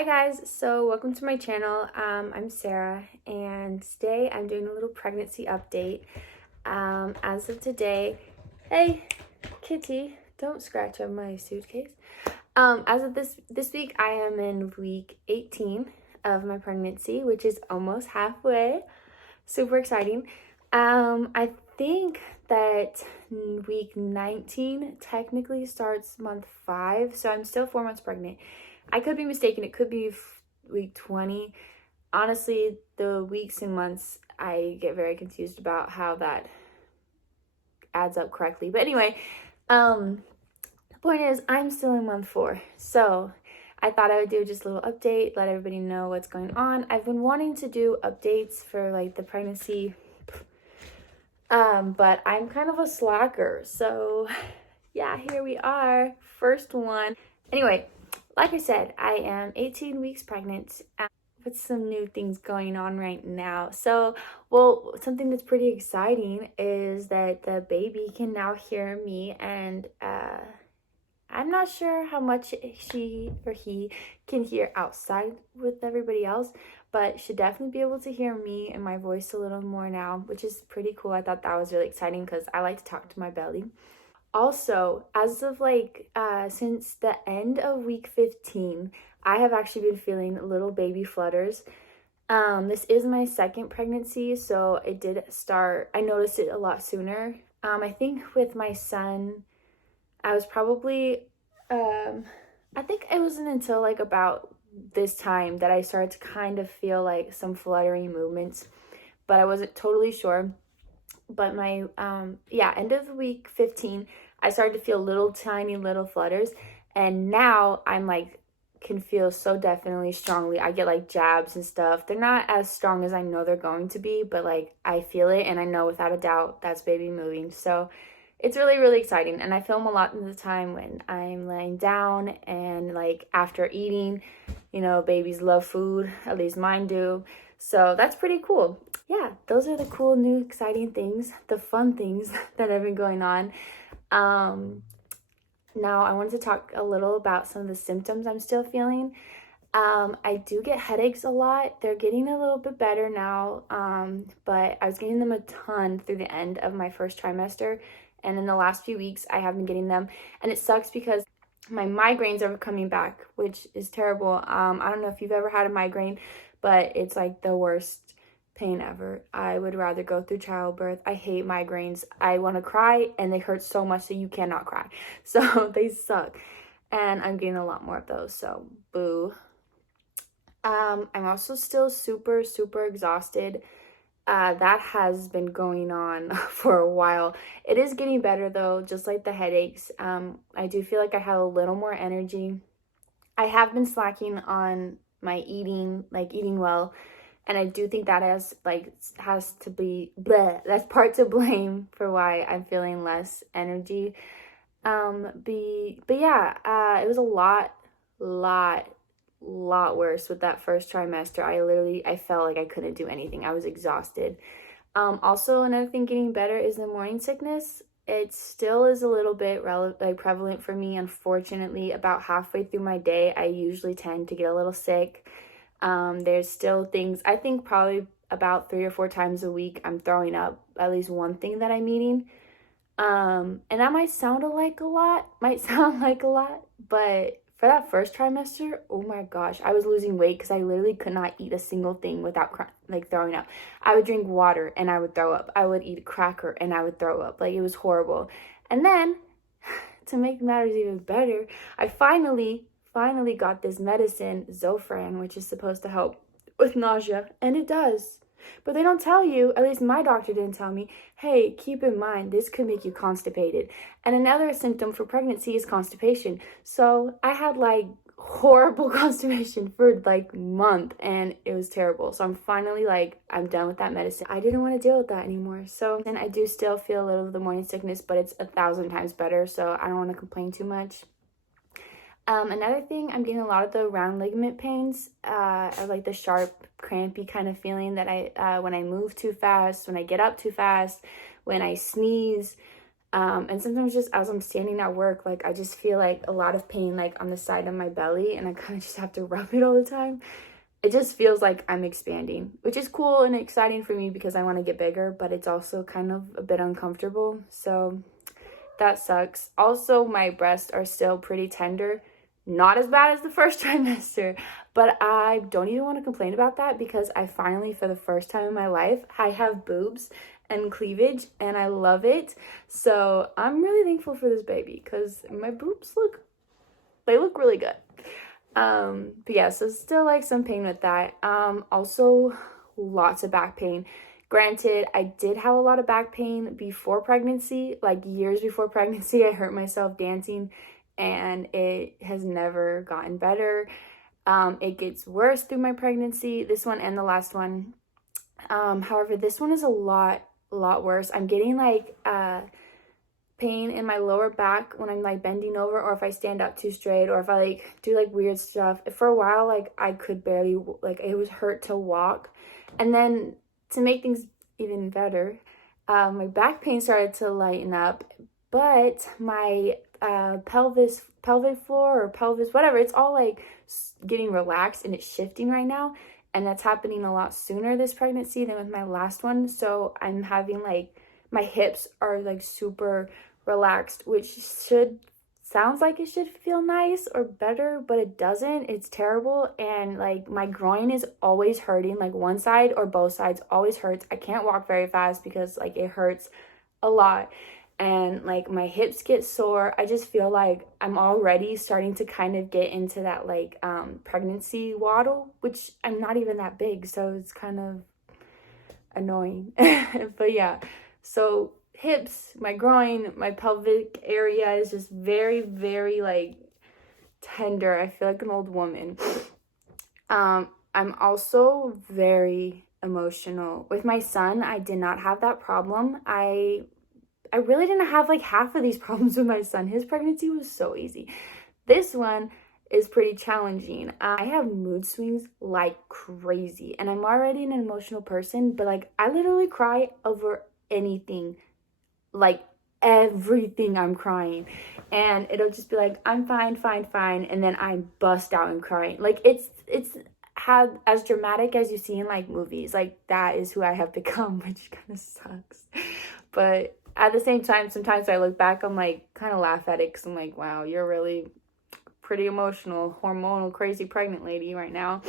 Hi guys, so welcome to my channel. I'm Sarah, and today I'm doing a little pregnancy update. As of today, hey kitty, don't scratch on my suitcase. As of this week, I am in week 18 of my pregnancy, which is almost halfway. Super exciting. I think that week 19 technically starts month 5, so I'm still 4 months pregnant. I could be mistaken. It could be week 20. Honestly, the weeks and months, I get very confused about how that adds up correctly. But anyway, the point is, I'm still in month 4. So I thought I would do just a little update, let everybody know what's going on. I've been wanting to do updates for like the pregnancy, but I'm kind of a slacker. So yeah, here we are. First one. Anyway, like I said, I am 18 weeks pregnant with some new things going on right now. So, well, something that's pretty exciting is that the baby can now hear me, and I'm not sure how much she or he can hear outside with everybody else, but should definitely be able to hear me and my voice a little more now, which is pretty cool. I thought that was really exciting because I like to talk to my belly. Also, as of since the end of week 15, I have actually been feeling little baby flutters. This is my second pregnancy, so I noticed it a lot sooner. I think with my son, I was probably, I think it wasn't until like about this time that I started to kind of feel like some fluttering movements, but I wasn't totally sure. But my end of week 15, I started to feel little tiny little flutters, and now I'm like can feel so definitely strongly. I get like jabs and stuff. They're not as strong as I know they're going to be, but like I feel it, and I know without a doubt that's baby moving. So it's really, really exciting. And I film a lot of the time when I'm laying down and like after eating. Babies love food, at least mine do. So that's pretty cool. Yeah, those are the cool, new, exciting things, the fun things that have been going on. Now I wanted to talk a little about some of the symptoms I'm still feeling. I do get headaches a lot. They're getting a little bit better now, but I was getting them a ton through the end of my first trimester. And in the last few weeks, I have been getting them. And it sucks because my migraines are coming back, which is terrible. I don't know if you've ever had a migraine, but it's like the worst pain ever. I would rather go through childbirth. I hate migraines. I want to cry, and they hurt so much that you cannot cry. So they suck. And I'm getting a lot more of those, so boo. I'm also still super, super exhausted. That has been going on for a while. It is getting better though, just like the headaches. I do feel like I have a little more energy. I have been slacking on my eating, like eating well, and I do think that has to be bleh, that's part to blame for why I'm feeling less energy. But yeah, it was a lot worse with that first trimester. I felt like I couldn't do anything. I was exhausted. Also, another thing getting better is the morning sickness. It still is a little bit prevalent for me, unfortunately. About halfway through my day, I usually tend to get a little sick. There's still things, I think probably about 3 or 4 times a week, I'm throwing up at least one thing that I'm eating. And that might sound like a lot, but for that first trimester, oh my gosh, I was losing weight because I literally could not eat a single thing without throwing up. I would drink water and I would throw up. I would eat a cracker and I would throw up. Like, it was horrible. And then, to make matters even better, I finally got this medicine, Zofran, which is supposed to help with nausea, and it does. But they don't tell you, at least my doctor didn't tell me, hey, keep in mind, this could make you constipated. And another symptom for pregnancy is constipation. So I had like horrible constipation for like a month, and it was terrible. So I'm finally I'm done with that medicine. I didn't want to deal with that anymore. So then I do still feel a little of the morning sickness, but it's 1,000 times better. So I don't want to complain too much. Another thing, I'm getting a lot of the round ligament pains, or like the sharp, crampy kind of feeling that when I move too fast, when I get up too fast, when I sneeze. And sometimes just as I'm standing at work, like I just feel like a lot of pain like on the side of my belly, and I kind of just have to rub it all the time. It just feels like I'm expanding, which is cool and exciting for me because I want to get bigger, but it's also kind of a bit uncomfortable. So that sucks. Also, my breasts are still pretty tender. Not as bad as the first trimester, but I don't even want to complain about that because I finally, for the first time in my life, I have boobs and cleavage and I love it. So I'm really thankful for this baby because my boobs look really good. But yeah, so still like some pain with that. Also lots of back pain. Granted, I did have a lot of back pain before pregnancy, like years before pregnancy. I hurt myself dancing and it has never gotten better. It gets worse through my pregnancy, this one and the last one. However, this one is a lot worse. I'm getting like pain in my lower back when I'm like bending over, or if I stand up too straight, or if I like do like weird stuff. For a while, like I could barely, like it was hurt to walk. And then to make things even better, my back pain started to lighten up, but my pelvic floor or pelvis, whatever, it's all like getting relaxed and it's shifting right now. And that's happening a lot sooner this pregnancy than with my last one. So I'm having like, my hips are like super relaxed, which sounds like it should feel nice or better, but it doesn't. It's terrible. And like my groin is always hurting, like one side or both sides always hurts. I can't walk very fast because like it hurts a lot. And like my hips get sore. I just feel like I'm already starting to kind of get into that like pregnancy waddle, which I'm not even that big, so it's kind of annoying. But yeah, so hips, my groin, my pelvic area is just very, very like tender. I feel like an old woman. I'm also very emotional. With my son, I did not have that problem. I really didn't have like half of these problems with my son. His pregnancy was so easy. This one is pretty challenging. I have mood swings like crazy, and I'm already an emotional person, but like I literally cry over anything, like everything. I'm crying, and it'll just be like, I'm fine, and then I bust out and crying. Like it's had as dramatic as you see in like movies. Like that is who I have become, which kind of sucks. But at the same time, sometimes I look back, I'm like kind of laugh at it because I'm like, wow, you're really pretty emotional, hormonal, crazy pregnant lady right now.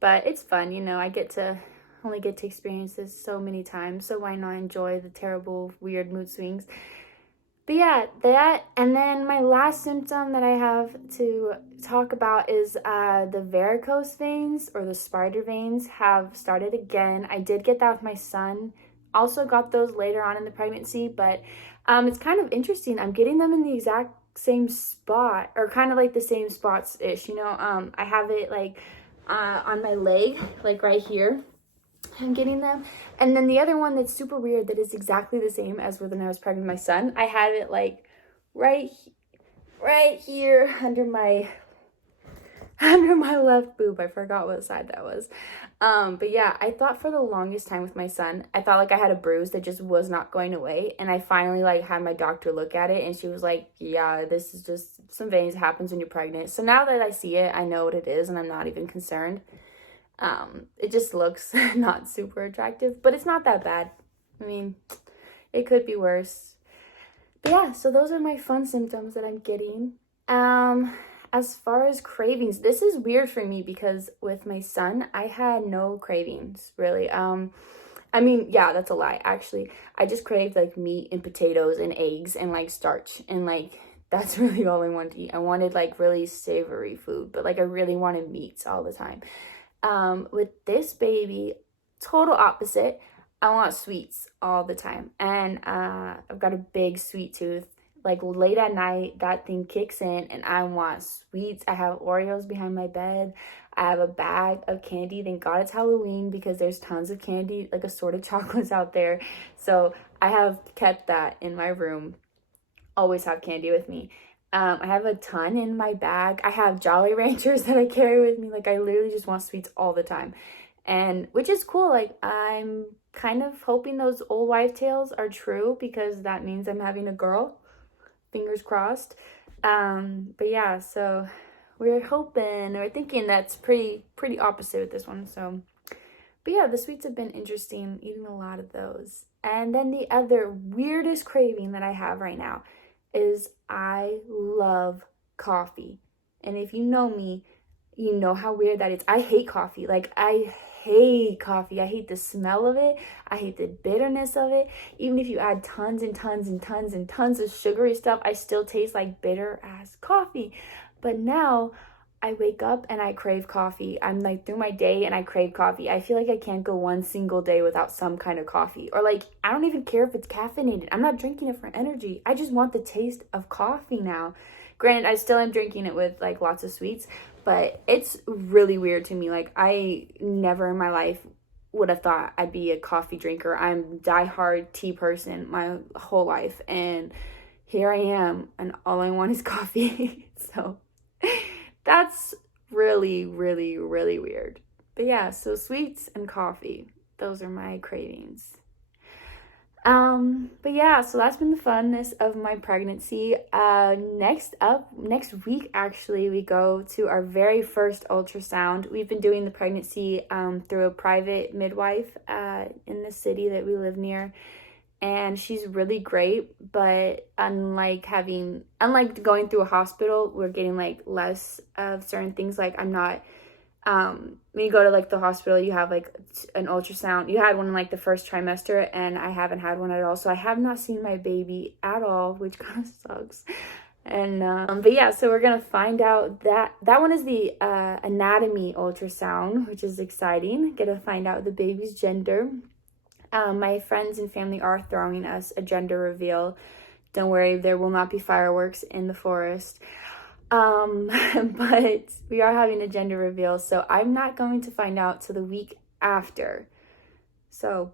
But it's fun, you know. I only get to experience this so many times, so why not enjoy the terrible, weird mood swings? But yeah, that, and then my last symptom that I have to talk about is the varicose veins, or the spider veins, have started again. I did get that with my son. Also got those later on in the pregnancy, but it's kind of interesting. I'm getting them in the exact same spot, or kind of like the same spots ish, you know. I have it like on my leg, like right here. I'm getting them. And then the other one that's super weird, that is exactly the same as when I was pregnant with my son, I had it like right here under my left boob. I forgot what side that was. But yeah, I thought for the longest time with my son, I thought like I had a bruise that just was not going away. And I finally like had my doctor look at it, and she was like, yeah, this is just some veins, happens when you're pregnant. So now that I see it, I know what it is, and I'm not even concerned. It just looks not super attractive, but it's not that bad. I mean, it could be worse. But yeah, so those are my fun symptoms that I'm getting. As far as cravings, this is weird for me because with my son, I had no cravings, really. I mean, yeah, that's a lie. Actually, I just craved like meat and potatoes and eggs and like starch, and like that's really all I wanted to eat. I wanted like really savory food, but like I really wanted meats all the time. With this baby, total opposite. I want sweets all the time, and I've got a big sweet tooth. Like late at night, that thing kicks in and I want sweets. I have Oreos behind my bed. I have a bag of candy. Thank God it's Halloween because there's tons of candy, like assorted chocolates out there. So I have kept that in my room. Always have candy with me. I have a ton in my bag. I have Jolly Ranchers that I carry with me. Like I literally just want sweets all the time. and which is cool. Like, I'm kind of hoping those old wives' tales are true, because that means I'm having a girl. Fingers crossed. But yeah, so we're hoping or thinking that's pretty opposite with this one. So, but yeah, the sweets have been interesting, eating a lot of those. And then the other weirdest craving that I have right now is I love coffee. And if you know me, you know how weird that is. I hate coffee. Like, I hate coffee. I hate the smell of it. I hate the bitterness of it. Even if you add tons and tons and tons and tons of sugary stuff, I still taste like bitter as coffee. But now I wake up and I crave coffee. I'm like through my day and I crave coffee. I feel like I can't go one single day without some kind of coffee. Or like, I don't even care if it's caffeinated. I'm not drinking it for energy. I just want the taste of coffee now. Granted, I still am drinking it with like lots of sweets, but it's really weird to me. Like, I never in my life would have thought I'd be a coffee drinker. I'm diehard tea person my whole life, and here I am, and all I want is coffee. So that's really weird. But yeah, so sweets and coffee, those are my cravings. But yeah, so that's been the funness of my pregnancy. Next week, actually, we go to our very first ultrasound. We've been doing the pregnancy through a private midwife in the city that we live near, and she's really great. But unlike going through a hospital, we're getting like less of certain things. Like, I'm not when you go to like the hospital, you have like an ultrasound. You had one in like the first trimester, and I haven't had one at all. So I have not seen my baby at all, which kind of sucks. And but yeah, so we're gonna find out that one is the anatomy ultrasound, which is exciting. Gonna find out the baby's gender. My friends and family are throwing us a gender reveal. Don't worry, there will not be fireworks in the forest. But we are having a gender reveal, so I'm not going to find out till the week after. So,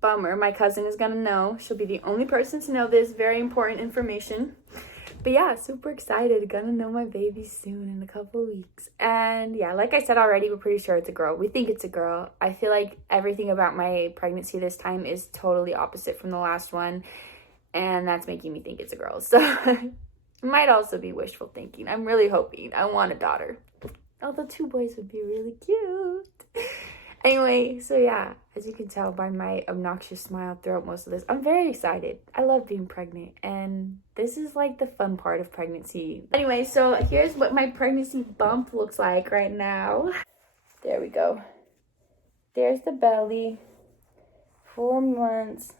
bummer. My cousin is gonna know. She'll be the only person to know this very important information. But yeah, super excited. Gonna know my baby soon in a couple of weeks. And yeah, like I said already, we're pretty sure it's a girl. We think it's a girl. I feel like everything about my pregnancy this time is totally opposite from the last one, and that's making me think it's a girl. So it might also be wishful thinking. I'm really hoping. I want a daughter. Although 2 boys would be really cute. Anyway, so yeah, as you can tell by my obnoxious smile throughout most of this, I'm very excited. I love being pregnant, and this is like the fun part of pregnancy. Anyway, so here's what my pregnancy bump looks like right now. There we go. There's the belly. 4 months.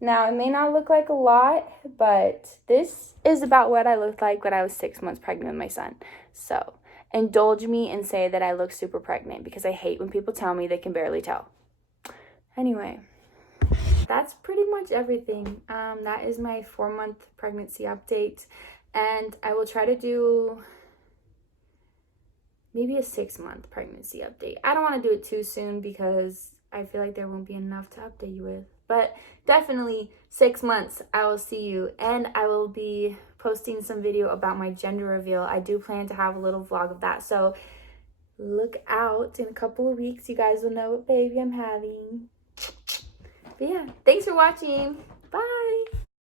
Now, it may not look like a lot, but this is about what I looked like when I was 6 months pregnant with my son. So, indulge me and say that I look super pregnant, because I hate when people tell me they can barely tell. Anyway, that's pretty much everything. That is my 4-month pregnancy update, and I will try to do maybe a 6-month pregnancy update. I don't want to do it too soon, because I feel like there won't be enough to update you with. But definitely 6 months, I will see you, and I will be posting some video about my gender reveal. I do plan to have a little vlog of that, so look out. In a couple of weeks, you guys will know what baby I'm having. But yeah, thanks for watching.